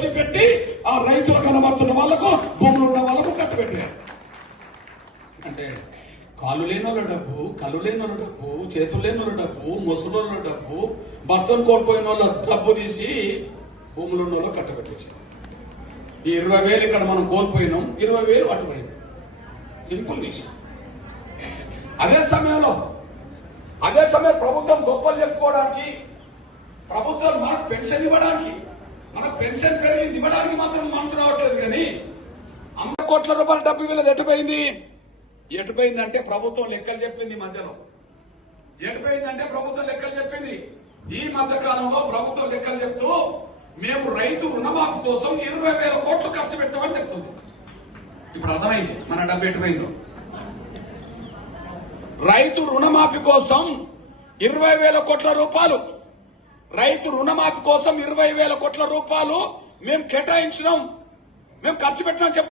దోచి పెట్టి ఆ రైతులు కనబడుతున్న వాళ్ళకు భూములు ఉన్న వాళ్ళకు కట్టబెట్టారు అంటే కాళ్ళు లేని వాళ్ళ డబ్బు కళ్ళు లేని వాళ్ళ డబ్బు చేతులు లేని వాళ్ళ డబ్బు ముసలోళ్ళ డబ్బు భర్తను కోల్పోయిన వాళ్ళ డబ్బు తీసి భూములు ఉన్న వాళ్ళు కట్టబెట్టేసారు ఈ ఇరవై వేలు ఇక్కడ మనం కోల్పోయినాం ఇరవై వేలు అటుపోయింది సింపుల్ విషయం అదే సమయంలో అదే సమయం ప్రభుత్వం గొప్పలు చెప్పుకోవడానికి ప్రభుత్వం మనకు పెన్షన్ ఇవ్వడానికి మనకు పెన్షన్ పెరిగింది ఇవ్వడానికి మాత్రం మనసు రావట్లేదు కానీ అమ్మ కోట్ల రూపాయల డబ్బు వీళ్ళది ఎటుపోయింది? ఎటుపోయిందంటే ప్రభుత్వం లెక్కలు చెప్పింది మధ్యలో మధ్యలో. ఎటుపోయిందంటే ప్రభుత్వం లెక్కలు చెప్పింది? ఈ మధ్య కాలంలో ప్రభుత్వం లెక్కలు చెప్తూ మేము రైతు రుణమాఫీ కోసం ఇరవై వేల కోట్లు ఖర్చు పెట్టామని చెప్తుంది. ఇప్పుడు అర్థమైంది మన డబ్బు ఎటుపోయిందో. రైతు రుణమాఫీ కోసం ఇరవై వేల కోట్ల రూపాయలు రైతు రుణమాఫీ కోసం ఇరవై వేల కోట్ల రూపాయలు మేము కేటాయించినాం. మేము ఖర్చు పెట్టినాం